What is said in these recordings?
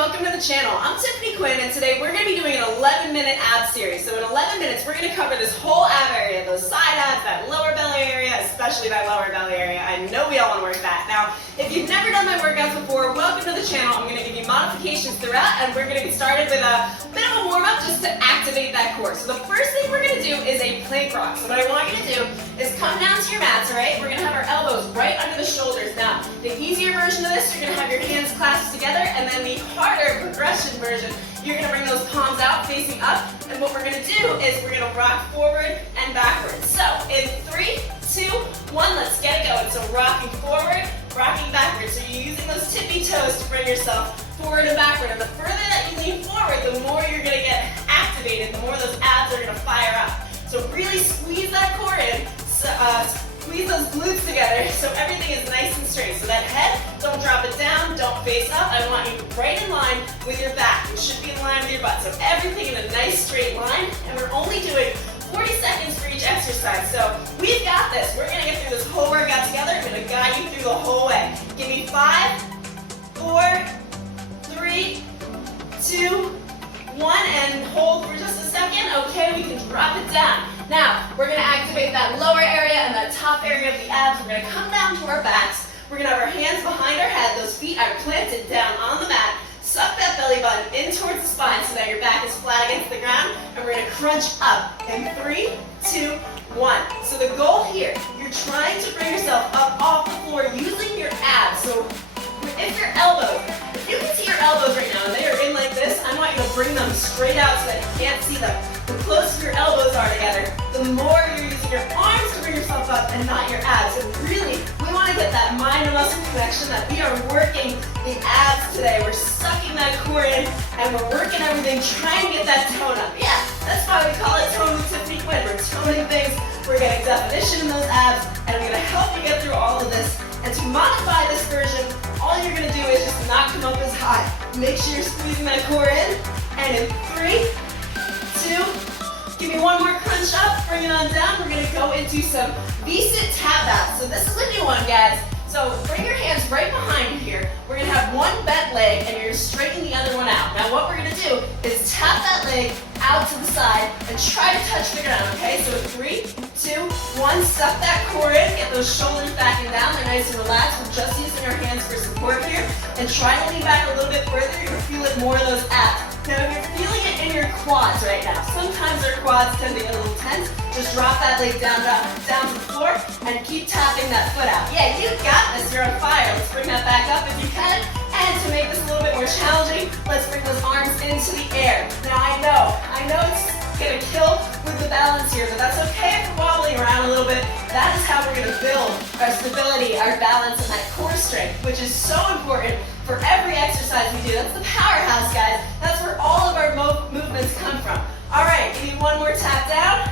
welcome to the channel. I'm Tiffany Quinn, and today we're going to be doing an 11-minute ab series. So in 11 minutes, we're going to cover this whole ab area, those side abs, that lower belly area, especially that lower belly area. I know we all want to work that. Now, if you've never done my workouts before, welcome to the channel. I'm going to give you modifications throughout, and we're going to get started with a bit of a warm-up just to activate that core. So the first thing we're going to do is a plank rock. So what I want you to do is come down to your mats, all right? We're going to have our elbows right under the shoulders. Now, the easier version of this, you're going to have your hands clasped together, and then the harder progression version, you're going to bring those palms out facing up, and what we're going to do is we're going to rock forward and backwards. So in 3, 2, 1, let's get it going. So rocking forward, rocking backwards. So you're using those tippy toes to bring yourself forward and backward, and the further that you lean forward, the more you're going to get activated, the more those abs are going to fire up. So really squeeze that core in, squeeze those glutes together so everything is nice and straight. So that head, don't drop it down, don't face up. I want you right in line with your back. You should be in line with your butt. So everything in a nice straight line, and we're only doing 40 seconds for each exercise. So we've got this. We're going to get through this whole workout together. I'm going to guide you through the whole way. Give me 5, 4, 3, 2, 1, and hold for just a second. Okay, we can drop it down. Now, we're going to activate that lower area and that top area of the abs. We're going to come down to our backs. We're going to have our hands behind our head. Those feet are planted down on the mat. Suck that belly button in towards the spine so that your back is flat against the ground. And we're going to crunch up in 3, 2, 1. So the goal here, you're trying to bring yourself up off the floor using your abs. So if your elbows, if you can see your elbows right now and they are in like this, I want you to bring them straight out so that you can't see them. The closer your elbows are together, the more you're using your arms to bring yourself up and not your abs. And really, we want to get that mind and muscle connection that we are working the abs today. We're sucking that core in and we're working everything, trying to get that tone up. Yeah, that's why we call it Tone with Tiffany Quinn. We're toning things, we're getting definition in those abs, and I'm going to help you get through all of this. And to modify this version, all you're going to do is just not come up as high. Make sure you're squeezing that core in. And in 3, 2, give me one more crunch up, bring it on down. We're going to go into some V-sit tap abs. So this is a new one, guys. So bring your hands right behind you here. We're going to have one bent leg and you're going to straighten the other one out. Now what we're going to do is tap that leg out to the side and try to touch the ground, okay? So 3, 2, 1, suck that core in, get those shoulders back and down. They're nice and relaxed. We're just using our hands for support here. And try to lean back a little bit further. You're going to feel it more of those abs. Now if you're feeling it in your quads right now, sometimes our quads tend to get a little tense. Just drop that leg down to the floor and keep tapping that foot out. Yeah, you got this. You're on fire. Let's bring that back up if you can. And to make this a little bit more challenging, let's bring those arms into the air. Now I know it's going to kill with the balance here, but that's okay if we're wobbling around a little bit. That is how we're going to build our stability, our balance, and that core strength, which is so important for every exercise we do. That's the powerhouse, guys. That's where all of our movements come from. All right, give me one more tap down.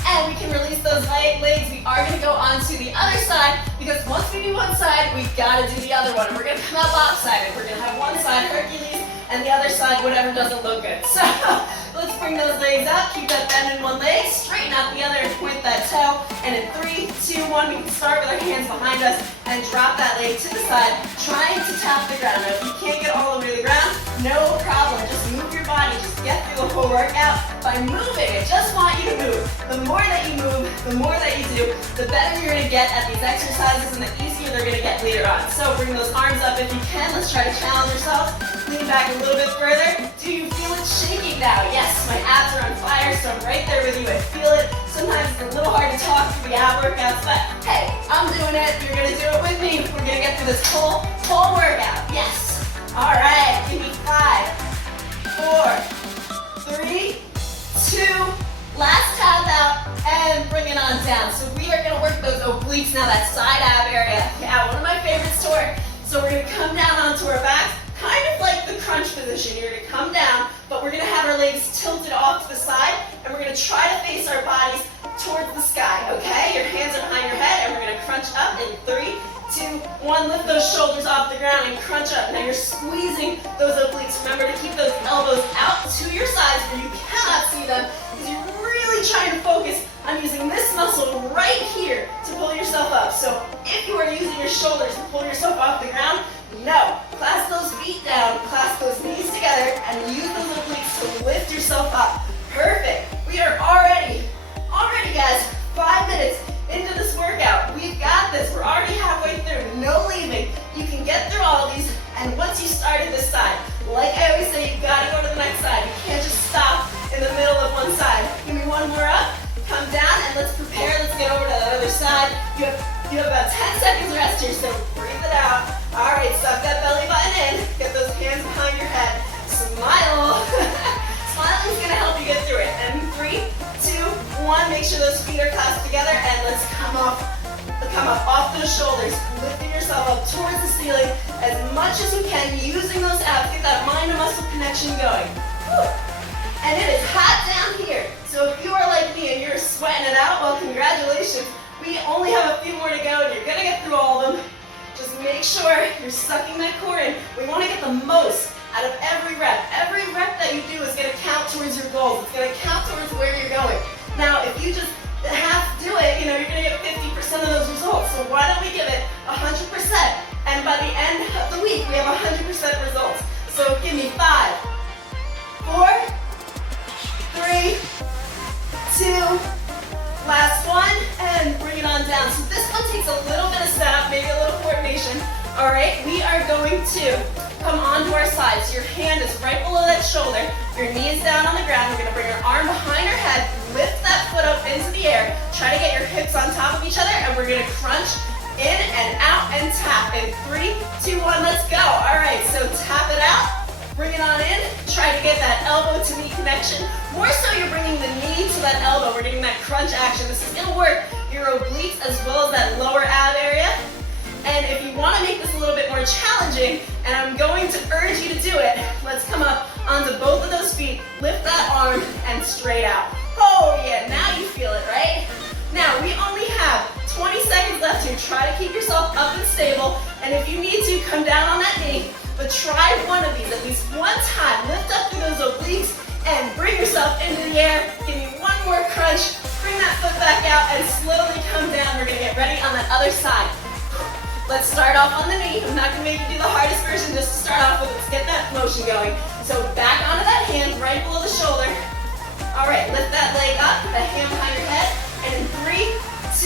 And we can release those legs. We are going to go on to the other side because once we do one side, we've got to do the other one. And we're going to come out lopsided. We're going to have one side Hercules and the other side whatever doesn't look good. So let's bring those legs up. Keep that bend in one leg. Straighten out the other and point that toe. And in 3, 2, 1, we can start with our hands behind us and drop that leg to the side, trying to tap the ground. Now if you can't get all the way to the ground, no problem. Just move your body. Just get through the whole workout by moving. I just want you to move. The more that you move, the more that you do, the better you're going to get at these exercises and the easier they're going to get later on. So bring those arms up if you can. Let's try to challenge yourself. Lean back a little bit further. Do you feel it shaking now? Yes, my abs are on fire, so I'm right there with you. I feel it. Sometimes it's a little hard to talk through the ab workouts, but hey, I'm doing it. You're going to do it with me. We're going to get through this whole workout. Yes. All right. Give me 5, 4, 3, 2, last tap out, and bring it on down. So we are going to work those obliques now, that side ab area. Yeah, one of my favorites to work. So we're going to come down onto our backs, kind of like the crunch position. You're going to come down, but we're going to have our legs tilted off to the side, and we're going to try to face our bodies towards the sky, okay? Your hands are behind your head, and we're going to crunch up in 3, 2, 1. Lift those shoulders off the ground and crunch up. Now you're squeezing those obliques. Remember to keep those elbows out to your sides where you cannot see them because you really really trying to focus on using this muscle right here to pull yourself up. So if you are using your shoulders to pull yourself off the ground, no. Clasp those feet down, clasp those knees together, and use those obliques to lift yourself up. Perfect. We are already guys, 5 minutes into this workout. We've got this. We're already halfway through. No leaving. You can get through all of these, and once you started this side, like I always say, you've got to go to the next side. You can't just stop in the middle of one side. Give me one more up. Come down, and let's prepare. Let's get over to the other side. You have about 10 seconds rest here, so breathe it out. All right, suck that belly button in. Get those hands behind your head. Smile. Smiling is going to help you get through it. And 3, 2, 1. Make sure those feet are clasped together, and let's come up off those shoulders, lifting yourself up towards the ceiling as much as you can, using those abs. Get that mind to muscle connection going. Whew. And it is hot down here. So if you are like me and you're sweating it out, well, congratulations. We only have a few more to go, and you're gonna get through all of them. Just make sure you're sucking that core in. We want to get the most out of every rep. Every rep that you do is going to count towards your goals. It's going to count towards where you're going. Now, if you just half do it, you're going to get 50% of those results. So why don't we give it 100%? And by the end of the week, we have 100% results. So give me 5, 4, 3, 2, last one, and bring it on down. So this one takes a little bit of setup, maybe a little coordination. All right, we are going to come onto our side. So your hand is right below that shoulder. Your knee is down on the ground. We're going to bring our arm behind our head, lift that foot up into the air. Try to get your hips on top of each other, and we're going to crunch in and out and tap. In 3, 2, 1, let's go. All right, so tap it out. Bring it on in. Try to get that elbow to knee connection. More so you're bringing the knee to that elbow. We're getting that crunch action. This is going to work your obliques as well as that lower ab area. And if you want to make this a little bit more challenging, and I'm going to urge you to do it, let's come up onto both of those feet, lift that arm, and straight out. Oh yeah, now you feel it, right? Now, we only have 20 seconds left here. Try to keep yourself up and stable, and if you need to, come down on that knee, but try one of these at least one time. Lift up through those obliques, and bring yourself into the air. Give me one more crunch, bring that foot back out, and slowly come down. We're gonna get ready on that other side. Let's start off on the knee. I'm not going to make you do the hardest version, just to start off with. Let's get that motion going. So back onto that hand, right below the shoulder. All right, lift that leg up, put that hand behind your head. And in 3,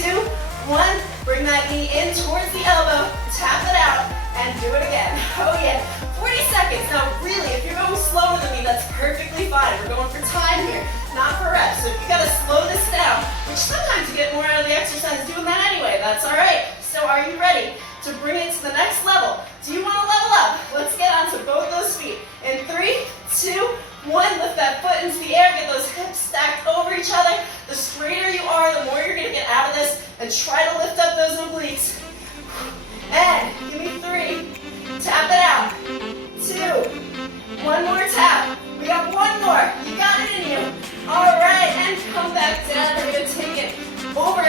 2, 1, bring that knee in towards the elbow, tap it out, and do it again. Oh yeah, 40 seconds. Now really, if you're going slower than me, that's perfectly fine. We're going for time here, not for reps. So if you got to slow this down, which sometimes you get more out of the exercise doing that anyway, that's all right. So are you ready to bring it to the next level? Do you want to level up? Let's get onto both those feet. In 3, 2, 1, lift that foot into the air, get those hips stacked over each other. The straighter you are, the more you're going to get out of this, and try to lift up those obliques. And give me 3, tap it out. 2, one more tap. We got one more. You got it in you. All right, and come back down. We're going to take it over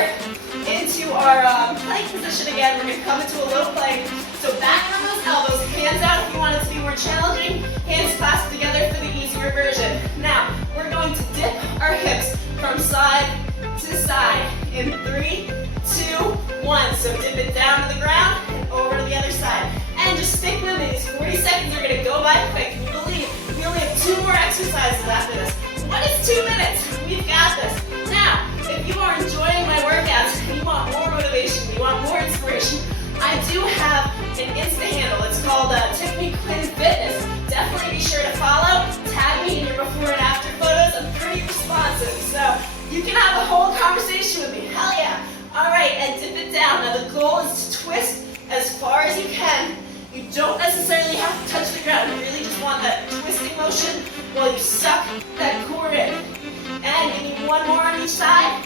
into our plank position again. We're going to come into a low plank. So back on those elbows, hands out if you want it to be more challenging, hands clasped together for the easier version. Now, we're going to dip our hips from side to side in 3, 2, 1. So dip it down to the ground and over to the other side. And just stick with me. These 40 seconds are going to go by quick. Can you believe we only have 2 more exercises after this? What is 2 minutes? We've got this. Now, if you are enjoying my workouts and you want more motivation, you want more inspiration, I do have an Insta handle. It's called Tiffany Quinn Fitness. Definitely be sure to follow. Tag me in your before and after photos. I'm pretty responsive, so you can have a whole conversation with me. Hell yeah. All right, and dip it down. Now the goal is to twist as far as you can. You don't necessarily have to touch the ground. You really just want that twisting motion while you suck that core in. And give me one more on each side.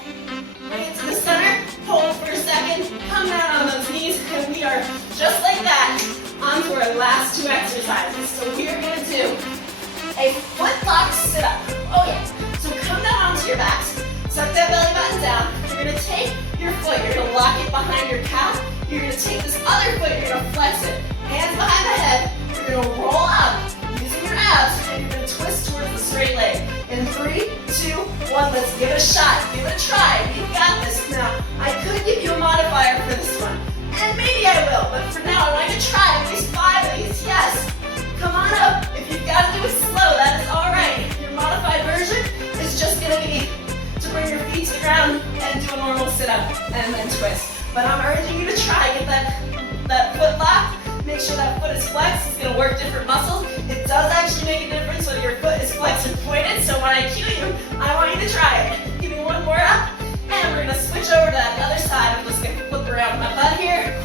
Bring it to the center. Hold for a second. Come down on those knees. And we are just like that onto our last 2 exercises. So we are going to do a foot lock sit-up. Oh yeah. So come down onto your backs. Suck that belly button down. You're going to take your foot. You're going to lock it behind your calf. You're going to take this other foot. You're going to flex it. Hands behind the head. You're going to roll up using your abs. And you're going to twist towards the straight leg. In 3, 2, 1, one. Let's give it a shot. Give it a try. You got this. Now, I could give you a modifier for this one. And maybe I will, but for now, I want you to try at least 5 of these. Yes. Come on up. If you've got to do it slow, that is all right. Your modified version is just going to be to bring your feet to the ground and do a normal sit-up and then twist. But I'm urging you to try. Get that foot locked. Make sure that foot is flexed. It's going to work different muscles. It does actually make a difference whether your foot is flexed or pointed. So when I cue you, I want you to try it. Give me one more up. And we're going to switch over to that other side. I'm just going to flip around my butt here.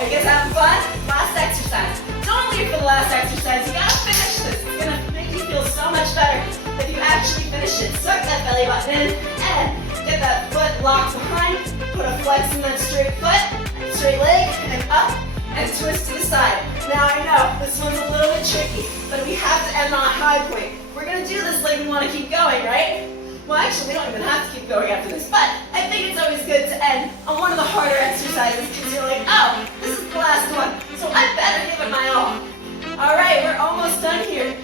Are you guys having fun? Last exercise. Don't leave for the last exercise. You got to finish this. It's going to make you feel so much better if you actually finish it. Suck that belly button in and get that foot locked behind. Put a flex in that straight foot, straight leg, and up. And twist to the side. Now I know this one's a little bit tricky, but we have to end on a high point. We're gonna do this like we want to keep going, right? Well, actually, we don't even have to keep going after this, but I think it's always good to end on one of the harder exercises because you're like, oh, this is the last one, so I better give it my all. All right, we're almost done here.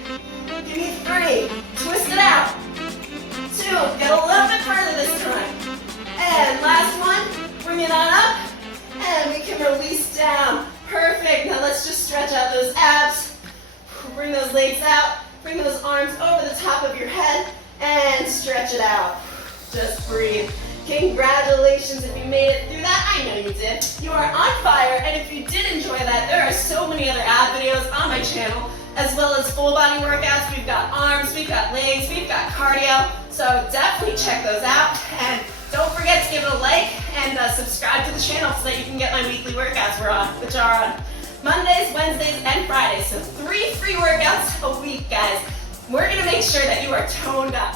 Give me 3. Twist it out. 2. Get a little bit further this time. And last one. Bring it on up. And we can release down. Perfect. Now let's just stretch out those abs. Bring those legs out. Bring those arms over the top of your head and stretch it out. Just breathe. Congratulations if you made it through that. I know you did. You are on fire, and if you did enjoy that, there are so many other ab videos on my channel, as well as full body workouts. We've got arms, we've got legs, we've got cardio. So definitely check those out. And don't forget to give it a like and subscribe to the channel so that you can get my weekly workouts which are on Mondays, Wednesdays, and Fridays. So 3 free workouts a week, guys. We're gonna make sure that you are toned up.